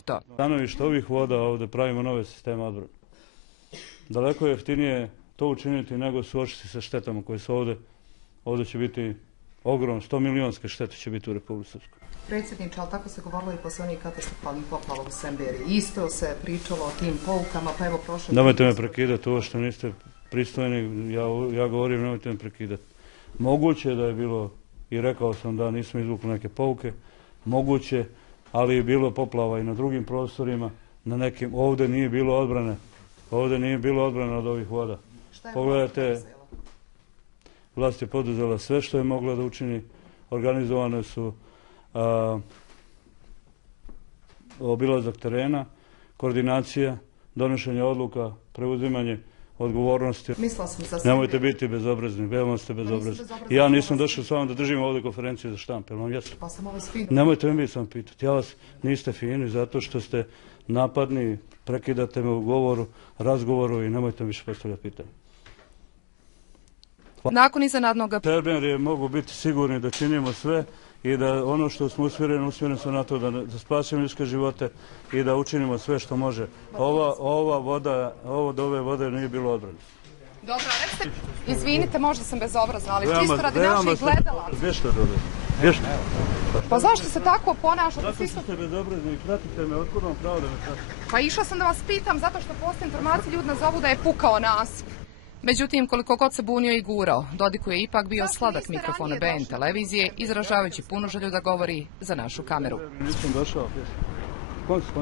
to. Stanovište ovih voda ovdje pravimo nove sisteme odbrane. Daleko je jeftinije to učiniti nego suočiti sa štetama koje su ovdje. Ovdje će biti ogromno, 100 milionske štete će biti u Republici Srpskoj. Predsjedniče, ali tako se govorilo i posle onih katastrofalnih poplava u Semberiji. Isto se pričalo o tim poukama, pa evo prošle... Nemojte me prekidati, ovo što niste pristojni, ja govorim, nemojte me prekidati. Moguće je da je bilo, i rekao sam da nismo izvukli neke pouke, moguće, ali je bilo poplava i na drugim prostorima, na nekim, ovdje nije bilo odbrane. Ovdje nije bilo odbrane od ovih voda. Pogledajte, vlast je poduzela sve što je mogla da učini, organizovane su obilazak terena, koordinacija, donošenje odluka, preuzimanje odgovornosti. Nemojte biti bezobrazni, veoma ste bezobrazni. Ja nisam došao s vama da držim ovdje konferenciju za štampu, jel vam jasno? Nemojte me biti sam pitati, ja vas niste fini zato što ste napadni, prekidate me u govoru, razgovoru i nemojte mi više postavljati pitanje. Nakon iznenadnog... Serbijani mogu biti sigurni da činimo sve i da ono što smo usmjereni smo na to da spasimo ljudske živote i da učinimo sve što može. Ova voda, od ove vode nije bilo odbrane. Dobro, recite, izvinite, možda sam bezobrazna, ali čisto radi naših gledala. Bježite. Pa zašto se tako ponašate? Zato što ste bezobrazni i pratite me, otkud vam pravo da me pratite? Pa išla sam da vas pitam, zato što postoje informacije, ljudi nas zovu da je pukao nasip. Međutim, koliko god se bunio i gurao, Dodiku je ipak bio sladak mikrofona BN televizije, izražavajući punu želju da govori za našu kameru. Nisam došao.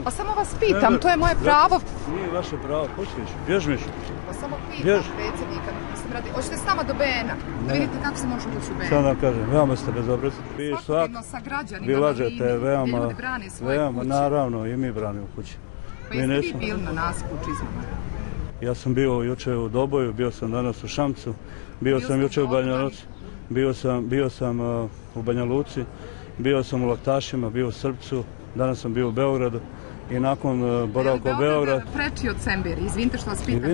Pa samo vas pitam, to je moje pravo. Nije vaše pravo, pošliš, bježmiš. Pa samo pitam predsjednika, hoćete s nama do BN-a, da vidite kako se može ući u BN. Sad vam kažem, veoma ste bezobrazni. Svakodnevno sa građanima, vi lažete, ljudi brane svoje kuće. Naravno, i mi branimo kuće. Pa jeste vi bili na nasipu u Čizmama? Ja sam bio jučer u Doboju, bio sam danas u Šamcu, bio sam jučer u Banja Luci, bio sam u Banja Luci, bio sam u Laktašima, bio u Srpcu, danas sam bio u Beogradu i nakon boravka u Beogradu... Preči od Semberije, izvinite što vas pitam.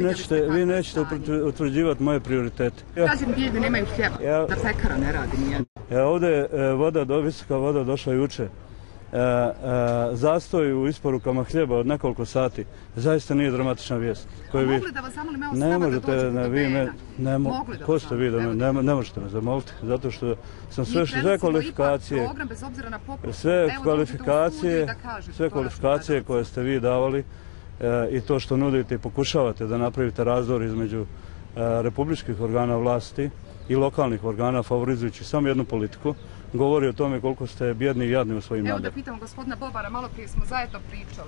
Vi nećete utvrđivati moje prioritete. Građani Bijeljine nemaju hljeba, da pekara ne radi nijedno. Ovdje je visoka voda došla jučer. Zastoj u isporukama hljeba od nekoliko sati zaista nije dramatična vijest. Mogli da vas zamolim, evo s nama da dođete do BN-a? Ko ste vi da ne možete me zamoliti, zato što sam sve kvalifikacije, sve kvalifikacije koje ste vi davali i to što nudite i pokušavate da napravite razdor između republičkih organa vlasti i lokalnih organa favorizujući samo jednu politiku, govori o tome koliko ste bjedni i jadni u svojim namerama. Evo da pitam gospodina Bobara, malo prije smo zajedno pričali.